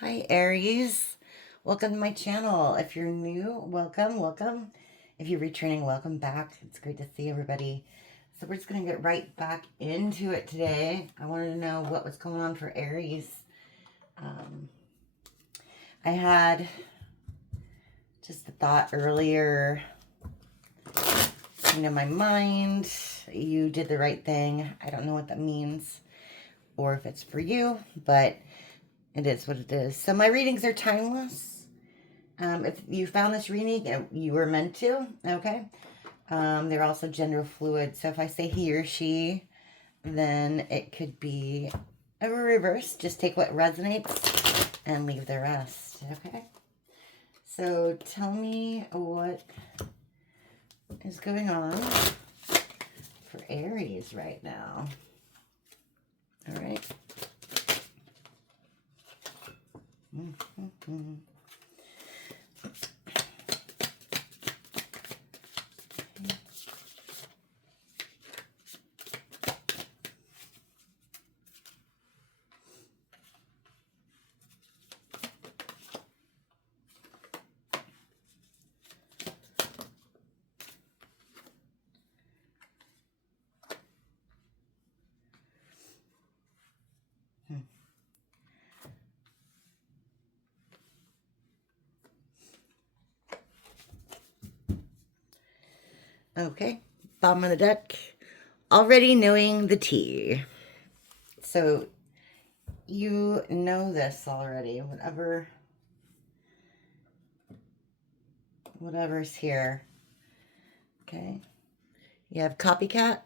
Hi Aries, welcome to my channel. If you're new, welcome. If you're returning, welcome back. It's great to see everybody. So we're just going to get right back into it today. I wanted to know what was going on for Aries. I had just a thought earlier, my mind. You did the right thing. I don't know what that means or if it's for you, but it is what it is. So my readings are timeless. If you found this reading, you were meant to, okay? They're also gender fluid. So if I say he or she, then it could be a reverse. Just take what resonates and leave the rest, okay? So tell me what is going on for Aries right now. All right. Okay, bottom of the deck. Already knowing the tea. So you know this already. Whatever's here. Okay. You have copycat.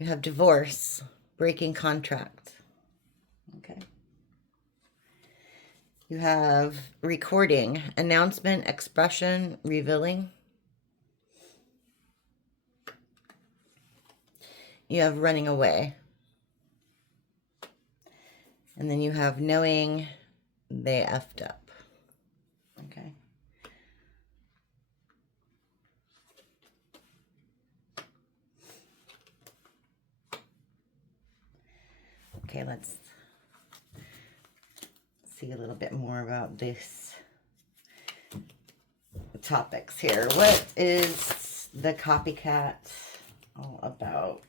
You have divorce, breaking contract. Okay. You have recording, announcement, expression, revealing. You have running away. And then you have knowing they effed up. Okay. Okay, let's see a little bit more about this topics here. What is the copycat all about?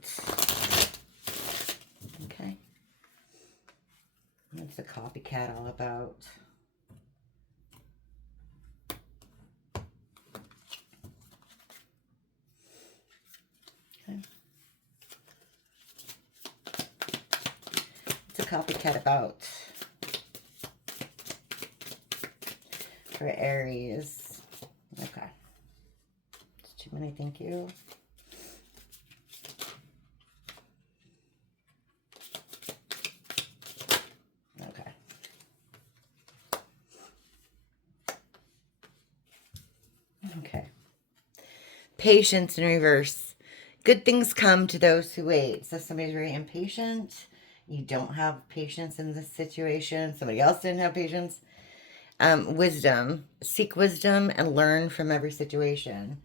Okay. What's the copycat all about? Okay. What's a copycat about for Aries? Okay. It's too many, thank you. Okay. Okay. Patience in reverse. Good things come to those who wait. So somebody's very impatient. You don't have patience in this situation. Somebody else didn't have patience. Wisdom. Seek wisdom and learn from every situation.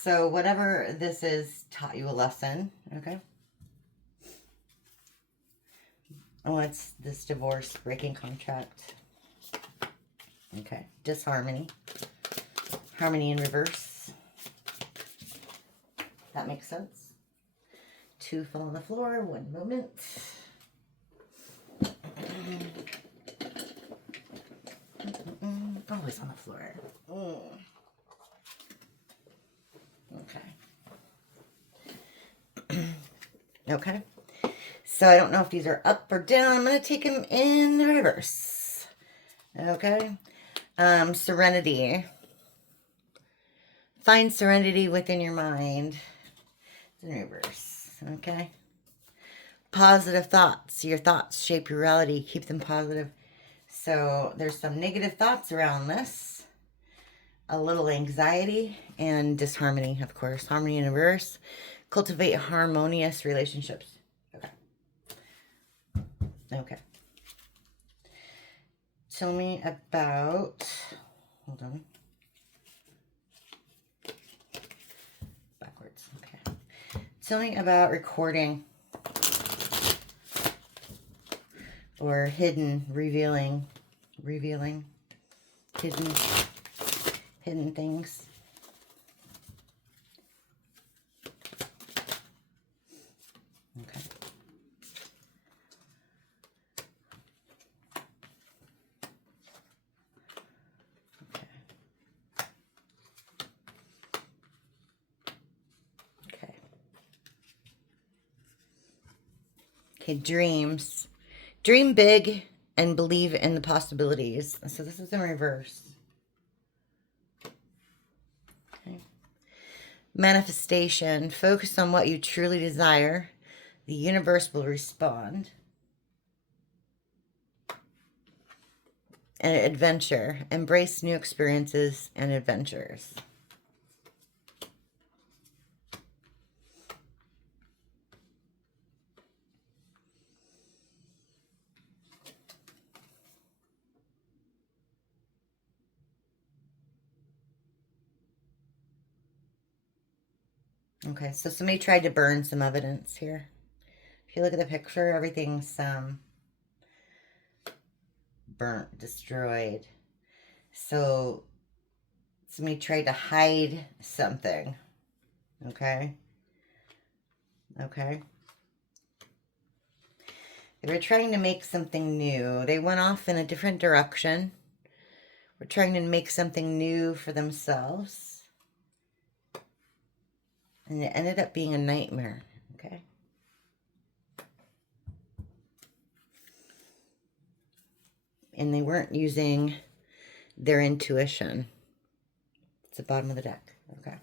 So whatever this is taught you a lesson, okay? Oh, it's this divorce, breaking contract. Okay, disharmony. Harmony in reverse. That makes sense. Two fall on the floor, one moment. Always on the floor. Okay. Okay. So I don't know if these are up or down. I'm going to take them in the reverse. Okay. Serenity. Find serenity within your mind. It's in reverse. Okay. Positive thoughts. Your thoughts shape your reality. Keep them positive. So there's some negative thoughts around this. A little anxiety and disharmony, of course. Harmony in reverse. Cultivate harmonious relationships. Okay. Okay. Tell me about... Hold on. Backwards. Okay. Tell me about recording. or hidden, revealing, hidden things. Okay. Okay, dreams. Dream big and believe in the possibilities. So this is in reverse. Okay. Manifestation. Focus on what you truly desire. The universe will respond. And adventure. Embrace new experiences and adventures. Okay, so somebody tried to burn some evidence here. If you look at the picture, everything's burnt, destroyed. So somebody tried to hide something. Okay? Okay? They were trying to make something new. They went off in a different direction. We're trying to make something new for themselves. And it ended up being a nightmare. Okay? And they weren't using their intuition. It's the bottom of the deck. Okay.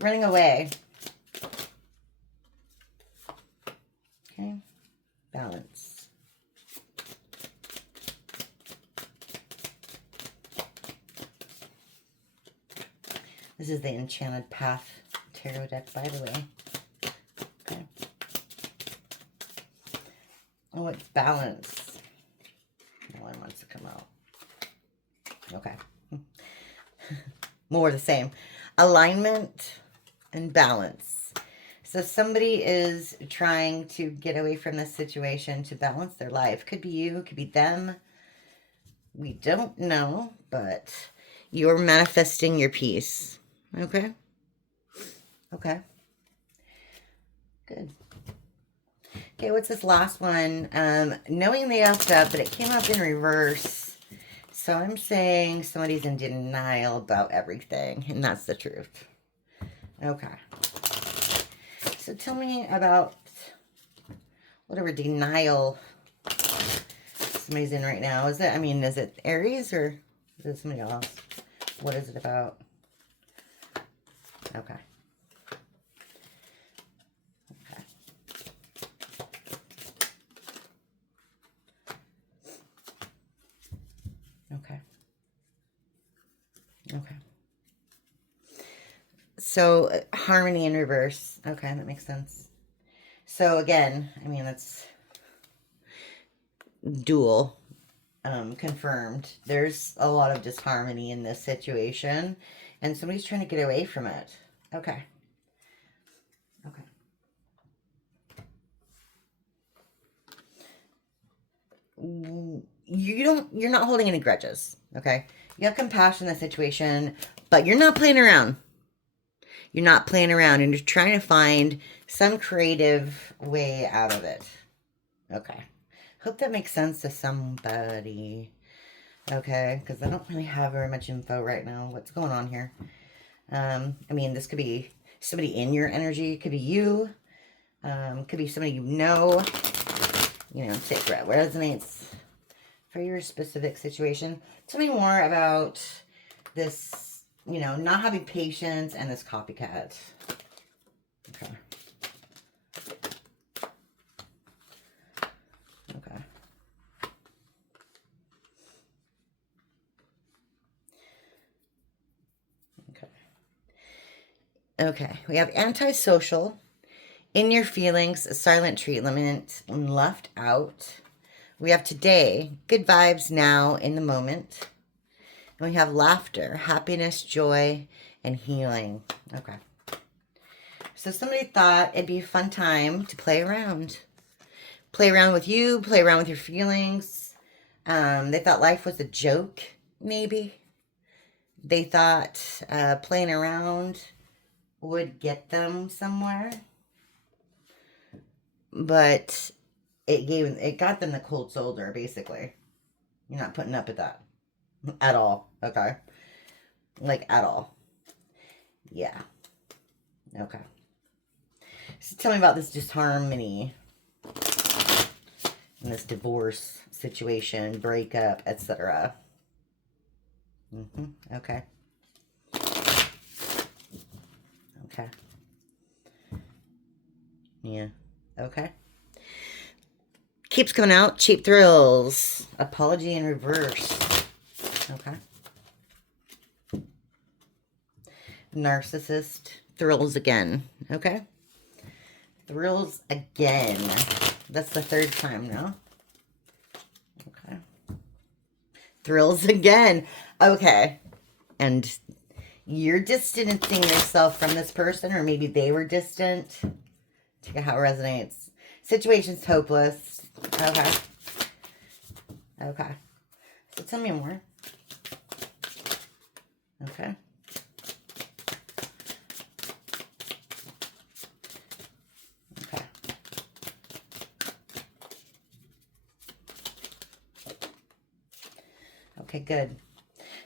Running away. Okay. Balance. This is the Enchanted Path Tarot deck, by the way. Okay. Oh, it's balance. No one wants to come out. Okay. More of the same. Alignment and balance. So somebody is trying to get away from this situation to balance their life. Could be you, could be them. We don't know, but you're manifesting your peace. Okay? Okay. Good. Okay, what's this last one? Knowing they effed up, but it came up in reverse. So I'm saying somebody's in denial about everything, and that's the truth. Okay. So tell me about whatever denial somebody's in right now. Is it Aries or is it somebody else? What is it about? Okay. Okay. Okay. Okay. So harmony in reverse. Okay, that makes sense. So again, that's dual. Confirmed. There's a lot of disharmony in this situation, and somebody's trying to get away from it. Okay. Okay. You're not holding any grudges. Okay. You have compassion in the situation, but you're not playing around. You're not playing around, and you're trying to find some creative way out of it. Okay. Hope that makes sense to somebody. Okay, because I don't really have very much info right now. What's going on here? This could be somebody in your energy. It could be you. Could be somebody you know. Take what resonates for your specific situation. Tell me more about this, not having patience and this copycat. Okay. Okay. Okay. Okay. We have antisocial, in your feelings, a silent treatment, left out. We have today, good vibes now in the moment. And we have laughter, happiness, joy, and healing. Okay. So somebody thought it'd be a fun time to play around. play around with you, play around with your feelings. They thought life was a joke, maybe. They thought playing around would get them somewhere. But it got them the cold shoulder, basically. You're not putting up with that. At all, okay? Like, at all. Yeah. Okay. So tell me about this disharmony and this divorce situation, breakup, etc. Okay. Okay. Yeah. Okay. Keeps coming out. Cheap thrills. Apology in reverse. Okay. Narcissist. Thrills again. Okay. Thrills again. That's the third time now. Okay. Thrills again. Okay. And you're distancing yourself from this person, or maybe they were distant. Check out how it resonates. Situation's hopeless. Okay. Okay. So tell me more. Okay. Okay. Okay, good.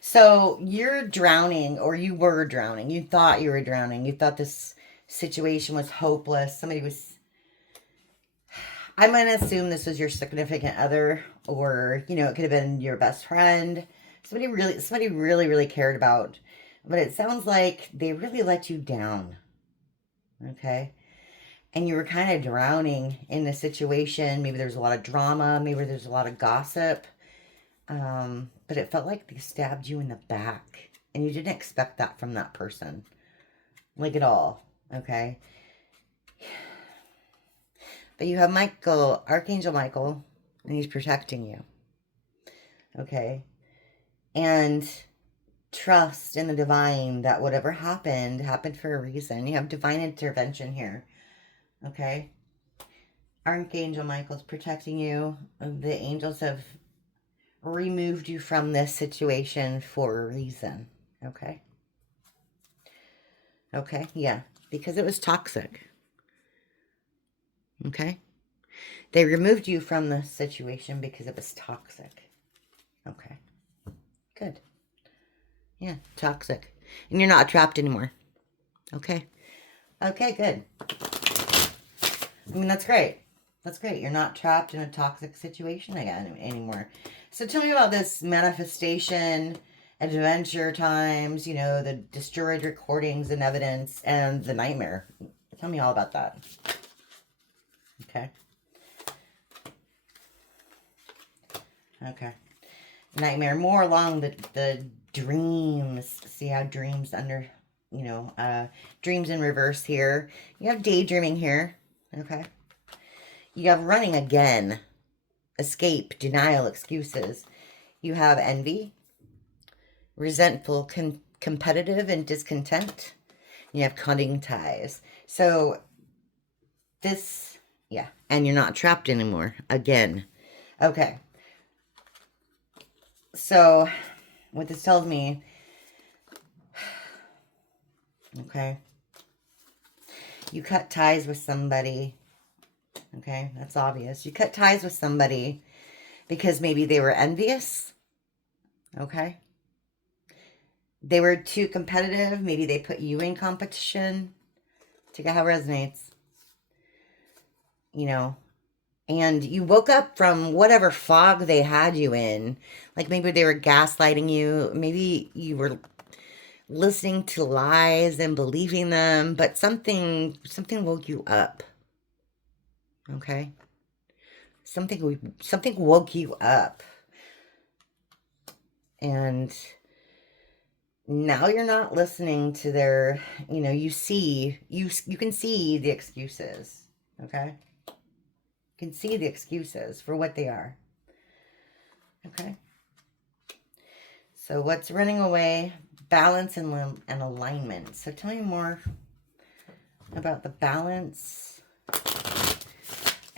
So you're drowning, or you were drowning. You thought you were drowning. You thought this situation was hopeless. Somebody was... I'm going to assume this was your significant other, or, you know, it could have been your best friend. Somebody really cared about. But it sounds like they really let you down. Okay? And you were kind of drowning in the situation. Maybe there's a lot of drama. Maybe there's a lot of gossip. But it felt like they stabbed you in the back. And you didn't expect that from that person. Like at all. Okay? But you have Michael, Archangel Michael, and he's protecting you. Okay? And trust in the divine that whatever happened for a reason. You have divine intervention here. Okay? Archangel Michael's protecting you. The angels have removed you from this situation for a reason. Okay? Okay? Yeah. Because it was toxic. Okay? They removed you from the situation because it was toxic. Okay. Good. Yeah, toxic. And you're not trapped anymore. Okay. Okay, good. I mean, that's great. That's great. You're not trapped in a toxic situation again anymore. So tell me about this manifestation, adventure times, you know, the destroyed recordings and evidence, and the nightmare. Tell me all about that. Okay. Okay. Nightmare. More along the dreams. See how dreams under, you know, dreams in reverse here. You have daydreaming here. Okay. You have running again. Escape, denial, excuses. You have envy, resentful, competitive, and discontent. You have cutting ties. So this, yeah, and you're not trapped anymore. Again. Okay. So what this tells me, okay, you cut ties with somebody. Okay, that's obvious. You cut ties with somebody because maybe they were envious. Okay. They were too competitive. Maybe they put you in competition. Check out how it resonates. You know, and you woke up from whatever fog they had you in. Like maybe they were gaslighting you. Maybe you were listening to lies and believing them, but something woke you up. Okay? Something woke you up. And now you're not listening to their, you know, you can see the excuses. Okay? You can see the excuses for what they are. Okay? So what's running away? Balance and alignment. So tell me more about the balance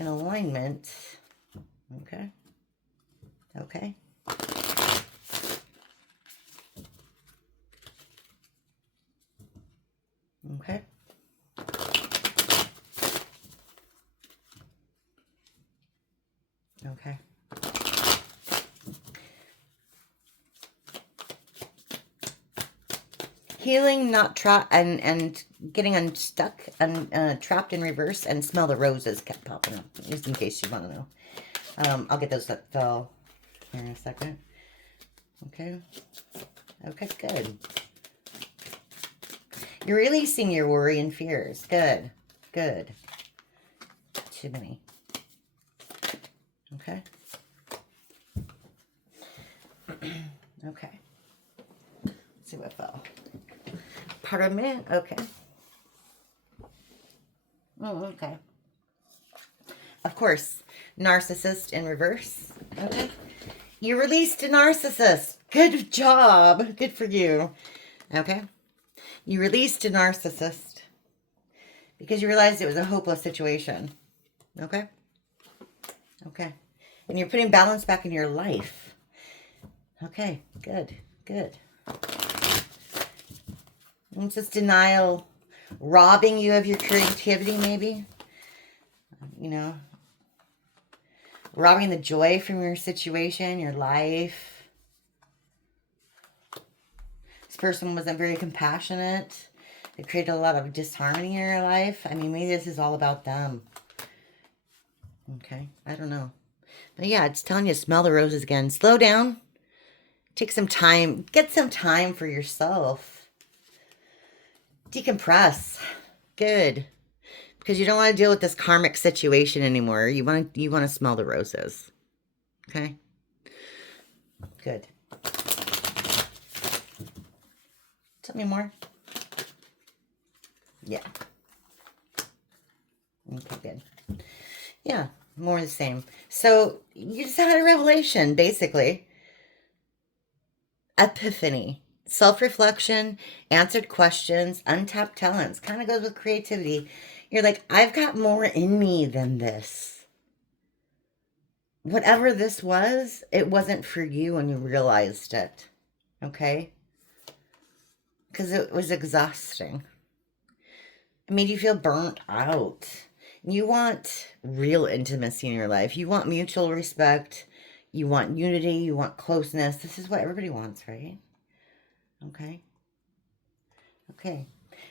in alignment. Okay. Okay. Okay. Okay. Healing, not trapped, and getting unstuck and trapped in reverse, and smell the roses kept popping up, just in case you want to know. I'll get those that fell here in a second. Okay. Okay, good. You're releasing your worry and fears. Good. Good. Too many. Okay. Okay. Let's see what fell. Pardon me? Okay. Oh, okay. Of course, narcissist in reverse. Okay. You released a narcissist. Good job. Good for you. Okay. You released a narcissist because you realized it was a hopeless situation. Okay. Okay. And you're putting balance back in your life. Okay. Good. Good. It's just denial robbing you of your creativity, maybe. You know, robbing the joy from your situation, your life. This person wasn't very compassionate. It created a lot of disharmony in your life. I mean, maybe this is all about them. Okay, I don't know. But yeah, it's telling you to smell the roses again. Slow down. Take some time. Get some time for yourself. Decompress. Good. Because you don't want to deal with this karmic situation anymore. You want to smell the roses. Okay? Good. Tell me more. Yeah. Okay, good. Yeah, more of the same. So you just had a revelation, basically. Epiphany. Self-reflection, answered questions, untapped talents. Kind of goes with creativity. You're like, I've got more in me than this. Whatever this was, it wasn't for you and you realized it. Okay? Because it was exhausting. It made you feel burnt out. You want real intimacy in your life. You want mutual respect. You want unity. You want closeness. This is what everybody wants, right? Okay. Okay.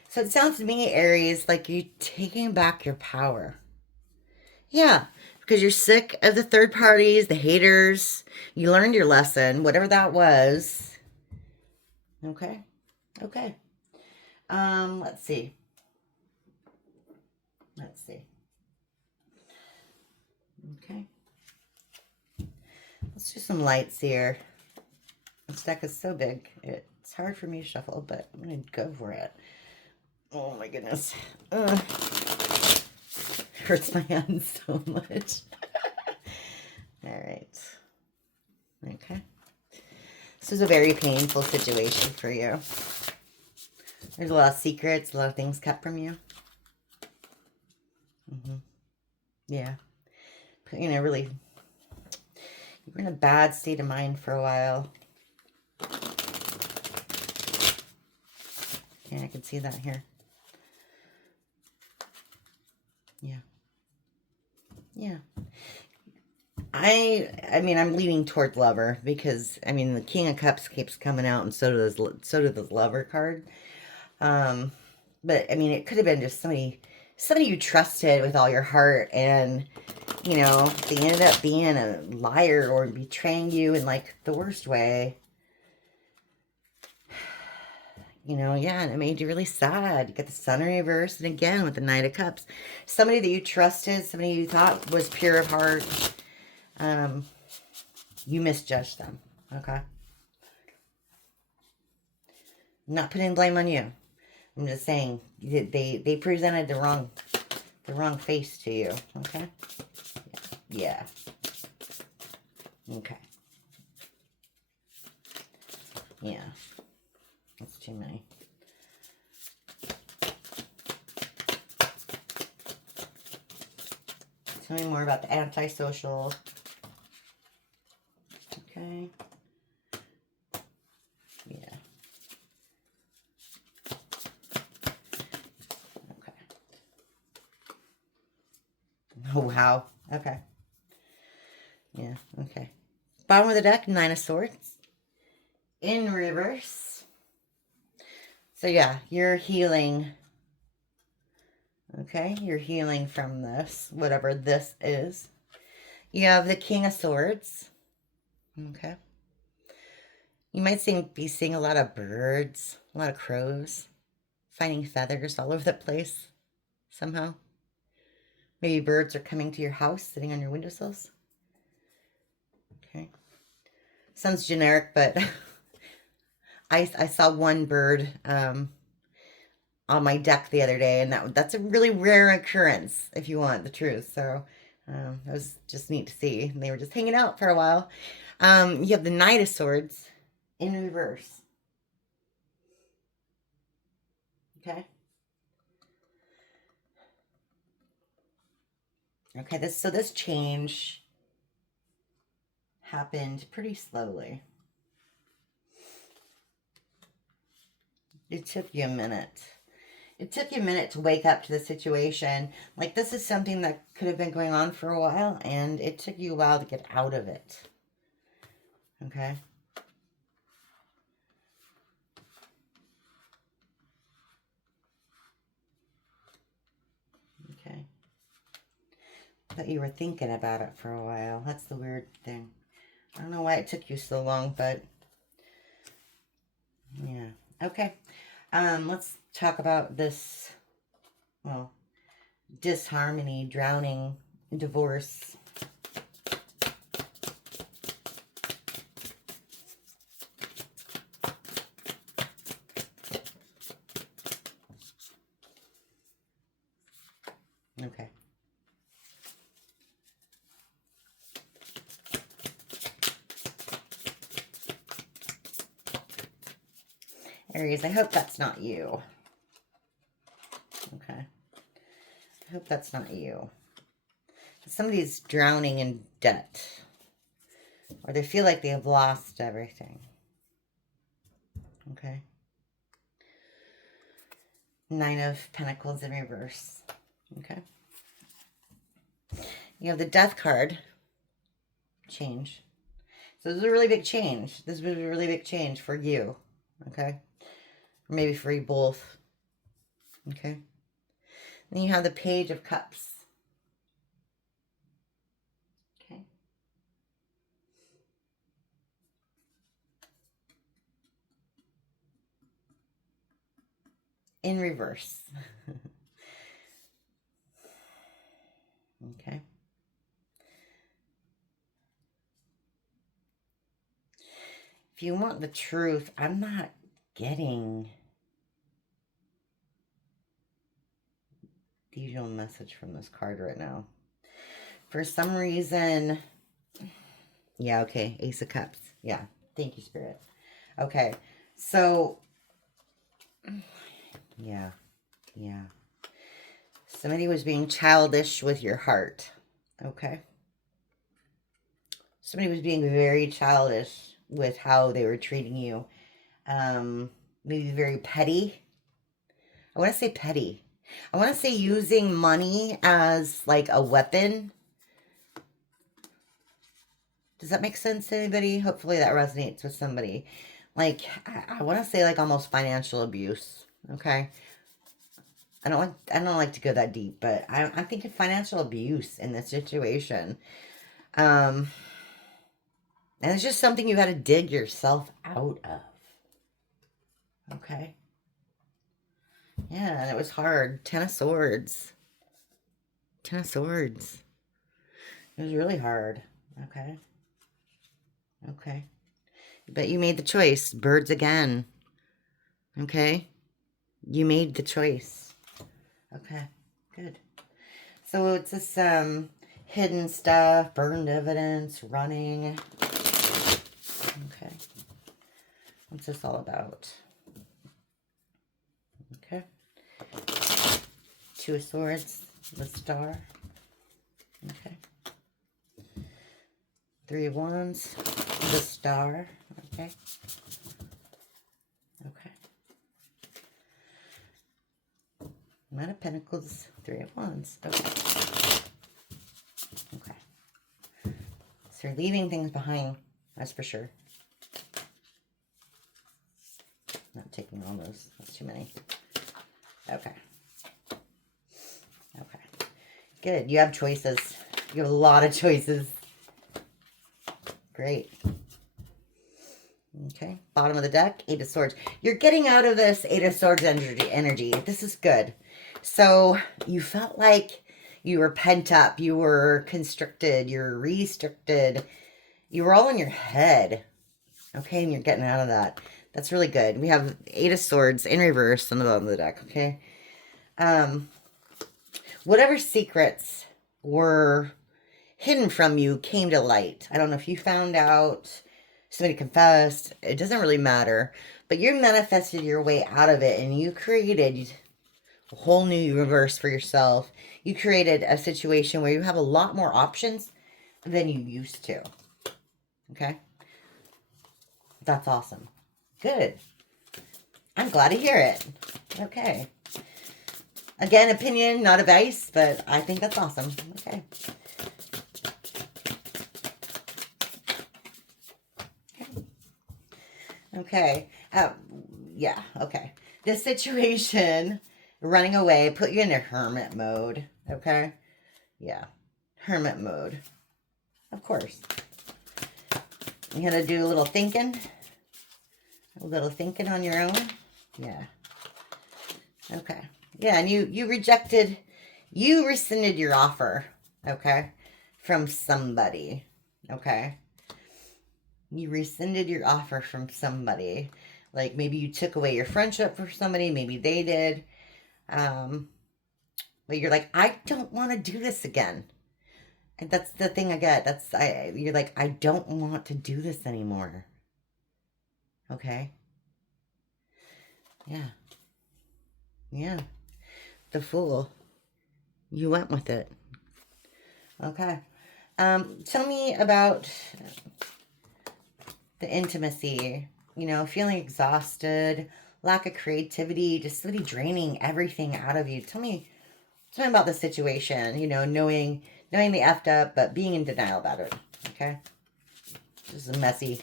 So it sounds to me, Aries, like you're taking back your power. Yeah, because you're sick of the third parties, the haters. You learned your lesson, whatever that was. Okay. Okay. Let's see. Let's see. Okay. Let's do some lights here. This deck is so big. It's hard for me to shuffle, but I'm going to go for it. Oh my goodness. Hurts my hands so much. All right. Okay. This is a very painful situation for you. There's a lot of secrets, a lot of things kept from you. Yeah. You know, really, you were in a bad state of mind for a while. Yeah, I can see that here. Yeah. Yeah. I mean, I'm leaning toward lover because, I mean, the King of Cups keeps coming out and so does the lover card. But, I mean, it could have been just somebody you trusted with all your heart and, you know, they ended up being a liar or betraying you in, like, the worst way. You know, yeah, and it made you really sad. You get the Sun in reverse, and again with the Knight of Cups. Somebody that you trusted, somebody you thought was pure of heart, you misjudged them, okay? I'm not putting blame on you. I'm just saying they presented the wrong face to you, okay? Yeah. Okay. Yeah. That's too many. Tell me more about the antisocial. Okay. Yeah. Okay. Oh, wow. Okay. Yeah, okay. Bottom of the deck, Nine of Swords. In reverse. So yeah, you're healing. Okay, you're healing from this, whatever this is. You have the King of Swords. Okay. You might be seeing a lot of birds, a lot of crows, finding feathers all over the place somehow. Maybe birds are coming to your house, sitting on your windowsills. Okay. Sounds generic, but I saw one bird on my deck the other day, and that's a really rare occurrence, if you want the truth. So that was just neat to see. And they were just hanging out for a while. You have the Knight of Swords in reverse. Okay. Okay, this change happened pretty slowly. It took you a minute. It took you a minute to wake up to the situation. Like, this is something that could have been going on for a while, and it took you a while to get out of it. Okay? Okay. But you were thinking about it for a while. That's the weird thing. I don't know why it took you so long, but yeah. Okay. Let's talk about this, well, disharmony, drowning, divorce. Okay. Aries, I hope that's not you. Okay. I hope that's not you. Somebody's drowning in debt. Or they feel like they have lost everything. Okay. Nine of Pentacles in reverse. Okay. You have the Death card. Change. So this is a really big change. This was a really big change for you. Okay. Or maybe for you both. Okay. Then you have the Page of Cups. Okay. In reverse. Okay. If you want the truth, I'm not getting the usual message from this card right now. For some reason, yeah, okay, Ace of Cups. Yeah, thank you, Spirit. Okay, so, yeah. Somebody was being childish with your heart, okay? Somebody was being very childish with how they were treating you. Maybe very petty. I want to say petty. I want to say using money as like a weapon. Does that make sense to anybody? Hopefully that resonates with somebody. Like, I want to say like almost financial abuse. Okay. I don't like to go that deep, but I'm thinking financial abuse in this situation. And it's just something you got to dig yourself out of. Okay. Yeah, and it was hard. Ten of Swords. Ten of Swords. It was really hard. Okay. Okay. But you made the choice. Birds again. Okay. You made the choice. Okay. Good. So it's this hidden stuff, burned evidence, running. Okay. What's this all about? Okay. Two of Swords, the Star. Three of Wands, the Star, okay. Okay. Knight of Pentacles, Three of Wands, okay. Okay. So you're leaving things behind, that's for sure. Not taking all those, that's too many. Okay. Okay. Good, you have choices. You have a lot of choices. Great. Okay, bottom of the deck, Eight of Swords. You're getting out of this Eight of Swords energy. This is good. So you felt like you were pent up, you were constricted, you're restricted. You were all in your head. Okay, and you're getting out of that. That's really good. We have Eight of Swords in reverse on the bottom of the deck, okay? Whatever secrets were hidden from you came to light. I don't know if you found out, somebody confessed, it doesn't really matter, but you manifested your way out of it and you created a whole new universe for yourself. You created a situation where you have a lot more options than you used to. Okay? That's awesome. Good. I'm glad to hear it. Okay. Again, opinion, not advice, but I think that's awesome. Okay. Okay. Yeah, okay. This situation, running away, put you into hermit mode. Okay? Yeah. Hermit mode. Of course. You gotta do a little thinking. A little thinking on your own. Yeah. Okay. Yeah, and you rejected, you rescinded your offer. Okay? From somebody. Okay? You rescinded your offer from somebody. Like maybe you took away your friendship from somebody. Maybe they did. But you're like, I don't want to do this again. And that's the thing I get. You're like, I don't want to do this anymore. Okay? Yeah. Yeah. The Fool. You went with it. Okay. Tell me about the intimacy, you know, feeling exhausted, lack of creativity, just somebody draining everything out of you. Tell me about the situation, you know, knowing they effed up, but being in denial about it, okay? Just a messy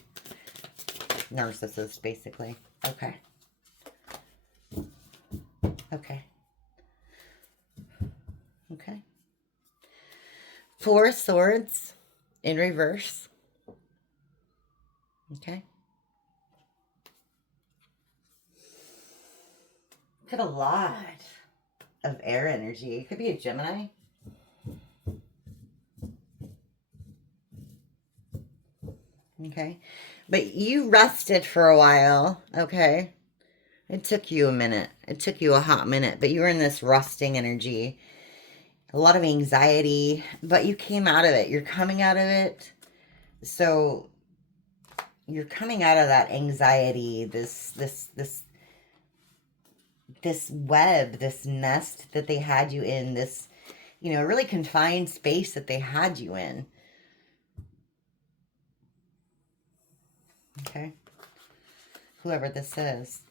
narcissist, basically. Okay. Okay. Okay. Four of Swords in reverse. Okay. Got a lot of air energy. It could be a Gemini. Okay. But you rested for a while. Okay. It took you a minute. It took you a hot minute. But you were in this rusting energy. A lot of anxiety. But you came out of it. You're coming out of it. So you're coming out of that anxiety, this web, this nest that they had you in, this, you know, really confined space that they had you in. Okay. Whoever this is.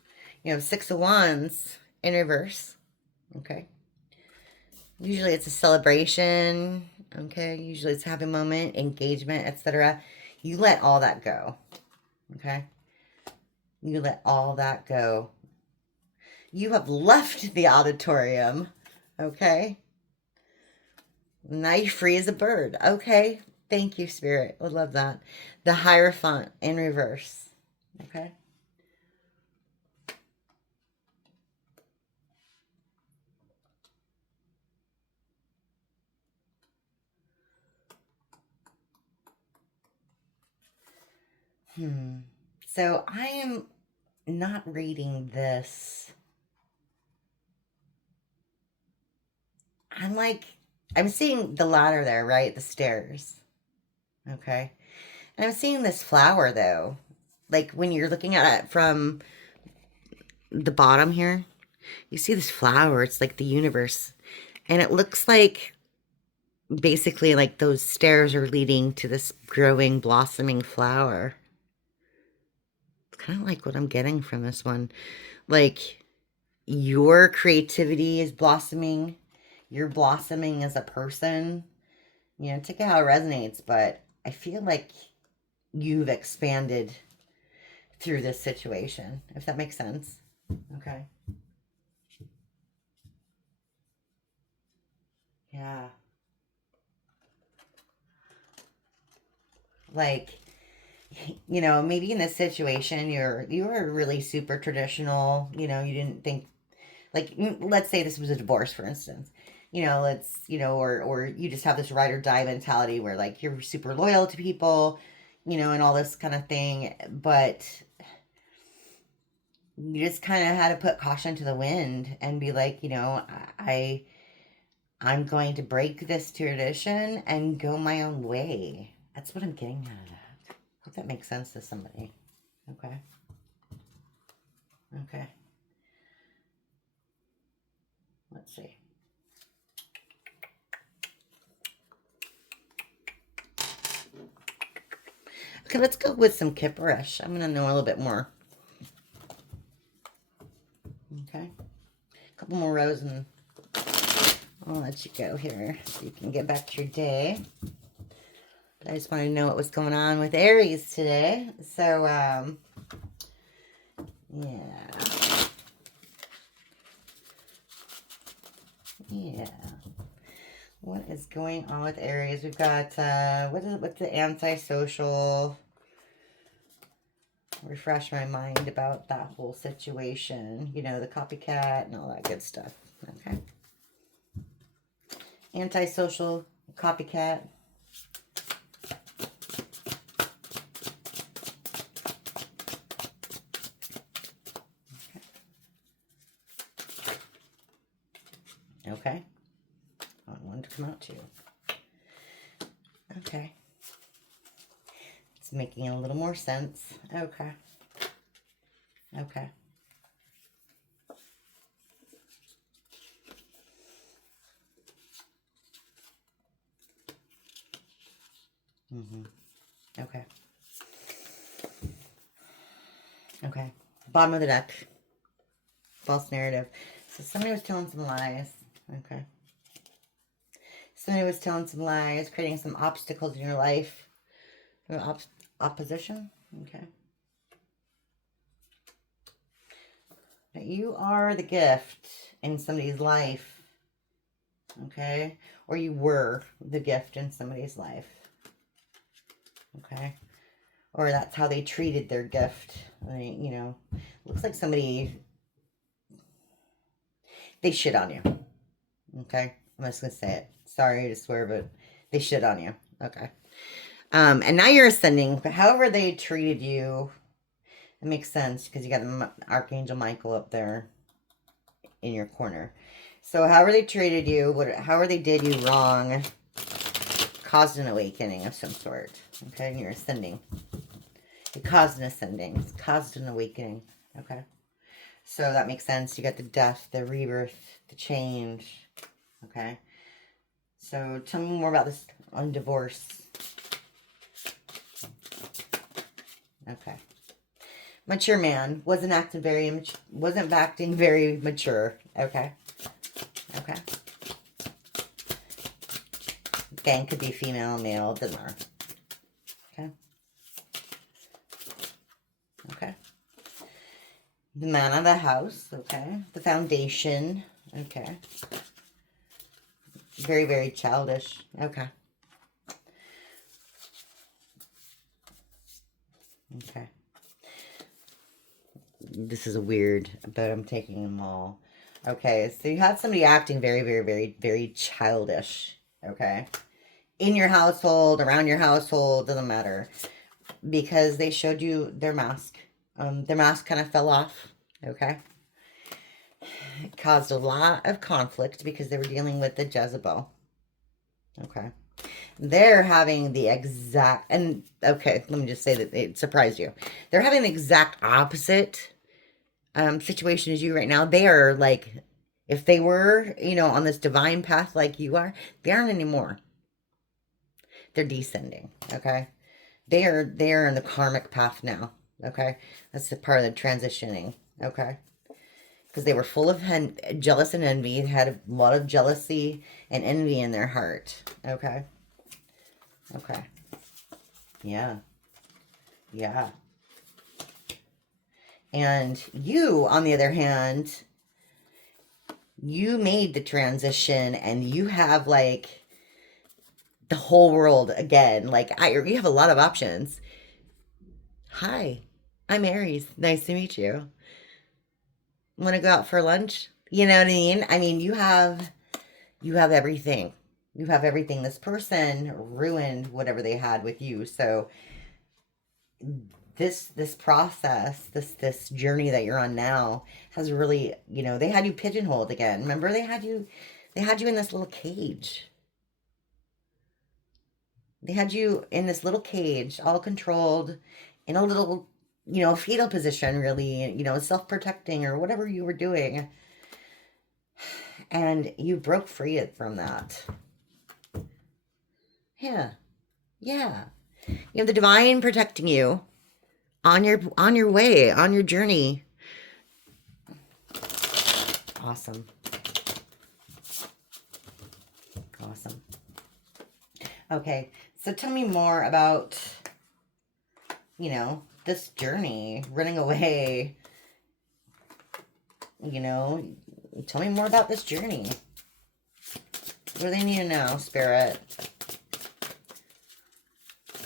You have Six of Wands in reverse. Okay. Usually it's a celebration. Okay. Usually it's a happy moment, engagement, etc. You let all that go. Okay. You let all that go. You have left the auditorium. Okay. Now you're free as a bird. Okay. Thank you, Spirit. I love that. The Hierophant in reverse. Okay. So I am not reading this. I'm seeing the ladder there, right? The stairs. Okay. And I'm seeing this flower, though. Like, when you're looking at it from the bottom here, you see this flower. It's like the universe. And it looks like basically like those stairs are leading to this growing, blossoming flower. It's kind of like what I'm getting from this one. Like your creativity is blossoming. You're blossoming as a person. You know, take it how it resonates, but I feel like you've expanded through this situation, if that makes sense. Okay. Yeah. Like, you know, maybe in this situation you were really super traditional, you know, you didn't think like let's say this was a divorce for instance. You know, let's, you know, or you just have this ride or die mentality where like you're super loyal to people, you know, and all this kind of thing, but you just kind of had to put caution to the wind and be like, you know, I'm going to break this tradition and go my own way. That's what I'm getting out of that. Hope that makes sense to somebody. Okay. Okay. Let's see. Okay, let's go with some Kipperish. I'm going to know a little bit more. Okay. A couple more rows and I'll let you go here so you can get back to your day. But I just wanted to know what was going on with Aries today. So, yeah. Yeah. What is going on with Aries? We've got, what's the antisocial? Refresh my mind about that whole situation. You know, the copycat and all that good stuff. Okay. Antisocial, copycat. Okay. I wanted to come out too. Okay. It's making a little more sense. Okay. Okay. Okay. Okay. Bottom of the deck. False narrative. So somebody was telling some lies. Okay. Somebody was telling some lies, creating some obstacles in your life. Opposition. Okay. But you are the gift in somebody's life. Okay. Or you were the gift in somebody's life. Okay. Or that's how they treated their gift. You know, looks like somebody, they shit on you. Okay. I'm just going to say it. Sorry to swear, but they shit on you. Okay. And now you're ascending. But however they treated you, it makes sense because you got Archangel Michael up there in your corner. So however they treated you, however they did you wrong, caused an awakening of some sort. Okay. And you're ascending. It caused an ascending. It's caused an awakening. Okay. So that makes sense. You got the death, the rebirth, the change. Okay. So tell me more about this on divorce. Okay. Mature man. Wasn't acting very mature. Okay. Okay. Again, could be female, male, doesn't matter. Okay. Okay. The man of the house. Okay. The foundation. Okay. Very, very childish. Okay. Okay. This is a weird, but I'm taking them all. Okay, so you had somebody acting very, very, very, very childish. Okay. In your household, around your household, doesn't matter. Because they showed you their mask. Their mask kind of fell off. Okay. It caused a lot of conflict because they were dealing with the Jezebel. Okay. They're having the exact, and okay, let me just say that it surprised you. They're having the exact opposite situation as you right now. They are like, if they were, you know, on this divine path like you are, they aren't anymore. They're descending, okay? They are in the karmic path now, okay? That's the part of the transitioning, okay? Because they were full of jealous and envy. They had a lot of jealousy and envy in their heart, okay? Okay. Yeah. Yeah. And you, on the other hand, you made the transition and you have like the whole world again. Like you have a lot of options. Hi, I'm Aries. Nice to meet you. Want to go out for lunch? You know what I mean? I mean, you have everything. You have everything. This person ruined whatever they had with you. So this process, this journey that you're on now has really, you know, they had you pigeonholed again. Remember, they had you in this little cage. They had you in this little cage, all controlled, in a little, you know, fetal position, really, you know, self-protecting or whatever you were doing. And you broke free from that. Yeah. Yeah. You have the divine protecting you on your way, on your journey. Awesome. Awesome. Okay, so tell me more about, you know, this journey, running away. You know, tell me more about this journey. What do they need to know, Spirit?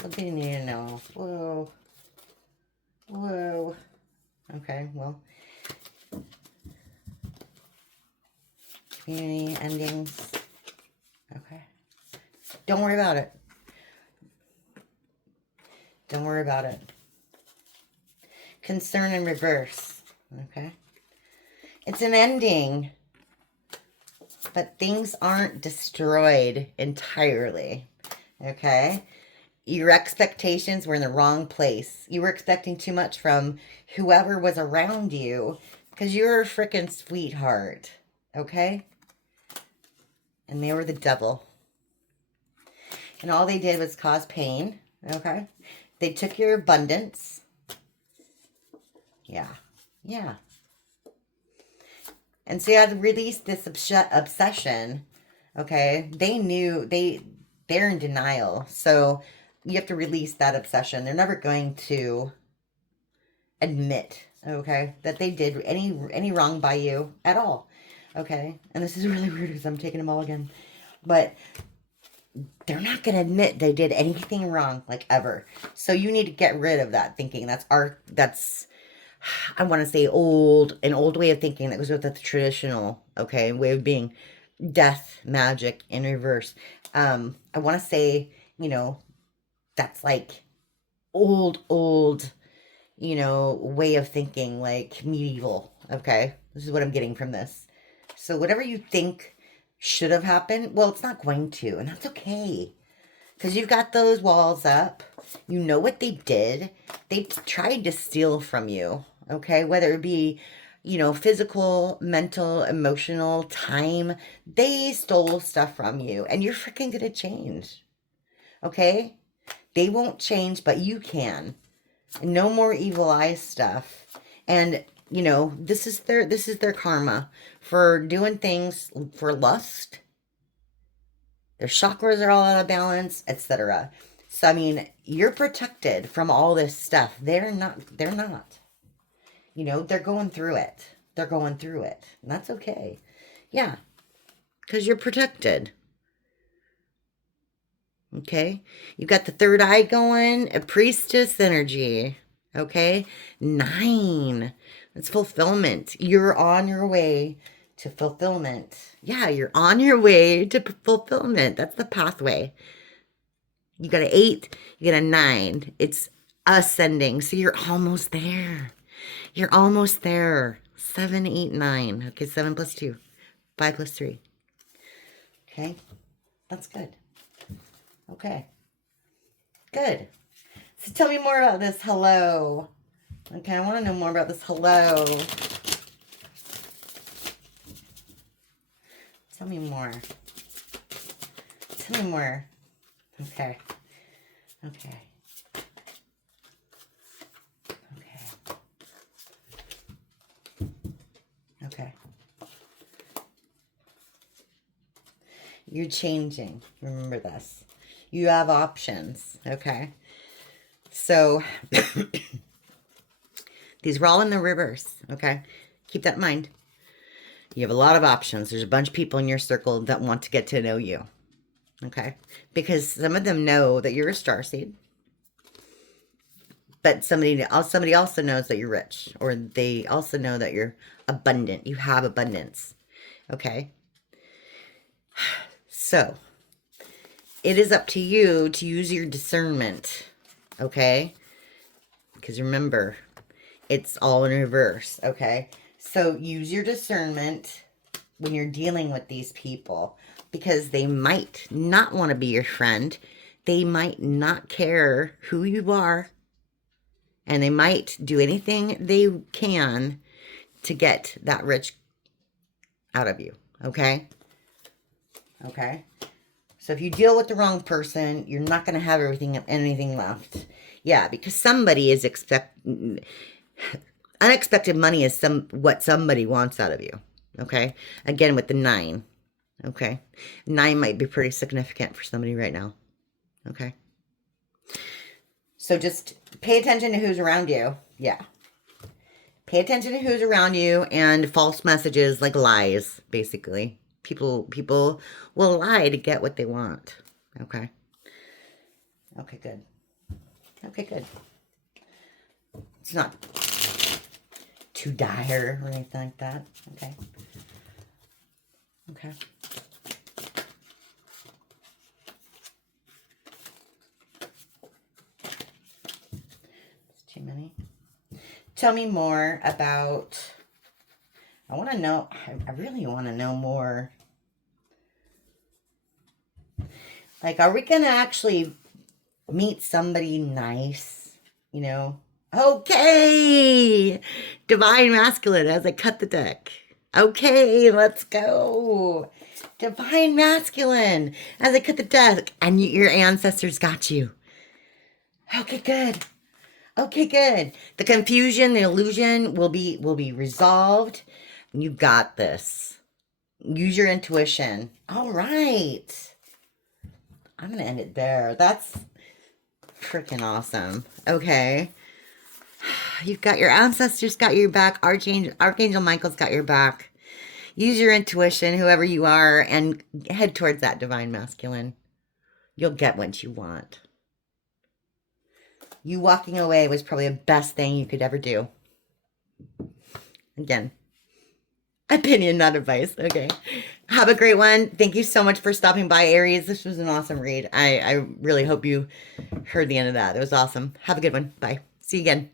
What do they need to know? Whoa. Whoa. Okay, well. Community endings. Okay. Don't worry about it. Don't worry about it. Concern in reverse. Okay. It's an ending. But things aren't destroyed entirely. Okay. Your expectations were in the wrong place. You were expecting too much from whoever was around you because you're a freaking sweetheart. Okay. And they were the devil. And all they did was cause pain. Okay. They took your abundance. Yeah. Yeah. And so you had to release this obsession. Okay. They knew they're in denial. So you have to release that obsession. They're never going to admit, okay, that they did any wrong by you at all. Okay. And this is really weird because I'm taking them all again. But they're not going to admit they did anything wrong, like, ever. So you need to get rid of that thinking. That's I want to say an old way of thinking that goes with the traditional, okay, way of being. Death, magic, in reverse. I want to say, you know, that's like old, you know, way of thinking, like medieval, okay? This is what I'm getting from this. So whatever you think should have happened, well, it's not going to, and that's okay. Because you've got those walls up. You know what they did. They tried to steal from you, okay? Whether it be, you know, physical, mental, emotional, time. They stole stuff from you, and you're freaking gonna change, okay? They won't change, but you can. No more evil eye stuff. And, you know, this is their karma for doing things for lust. Their chakras are all out of balance, etc. So, I mean, you're protected from all this stuff. They're not. You know, they're going through it. They're going through it. And that's okay. Yeah. Because you're protected. Okay. You've got the third eye going. A priestess energy. Okay. 9. That's fulfillment. You're on your way to fulfillment. Yeah, you're on your way to fulfillment. That's the pathway. You got an 8, you got a 9. It's ascending. So you're almost there. You're almost there. 7, 8, 9. Okay, 7 plus 2. 5 plus 3. Okay, that's good. Okay, good. So tell me more about this hello. Okay, I want to know more about this hello. Tell me more. Tell me more. Okay. Okay. Okay. You're changing. Remember this. You have options. Okay. So these were all in the reverse. Okay. Keep that in mind. You have a lot of options. There's a bunch of people in your circle that want to get to know you. Okay. Because some of them know that you're a starseed. But somebody also knows that you're rich. Or they also know that you're abundant. You have abundance. Okay. So, it is up to you to use your discernment. Okay? Because remember, it's all in reverse. Okay? So, use your discernment when you're dealing with these people. Because they might not want to be your friend. They might not care who you are. And they might do anything they can to get that rich out of you. Okay? Okay? So if you deal with the wrong person, you're not going to have anything left. Yeah, because somebody is unexpected money is what somebody wants out of you. Okay? Again, with the 9. Okay? 9 might be pretty significant for somebody right now. Okay? So just pay attention to who's around you. Yeah. Pay attention to who's around you and false messages like lies, basically. People will lie to get what they want. Okay? Okay, good. Okay, good. It's not too dire or anything like that. Okay. Okay. It's too many. Tell me more about... I want to know... I really want to know more. Like, are we going to actually meet somebody nice? You know? Okay! Divine Masculine as I cut the deck. Okay, let's go. Divine Masculine as I cut the deck. And your ancestors got you. Okay, good. Okay, good. The confusion, the illusion will be resolved. You got this. Use your intuition. All right. I'm going to end it there. That's freaking awesome. Okay. You've got your ancestors got your back. Archangel Michael's got your back. Use your intuition, whoever you are, and head towards that Divine Masculine. You'll get what you want. You walking away was probably the best thing you could ever do. Again, opinion, not advice. Okay. Have a great one. Thank you so much for stopping by, Aries. This was an awesome read. I really hope you heard the end of that. It was awesome. Have a good one. Bye. See you again.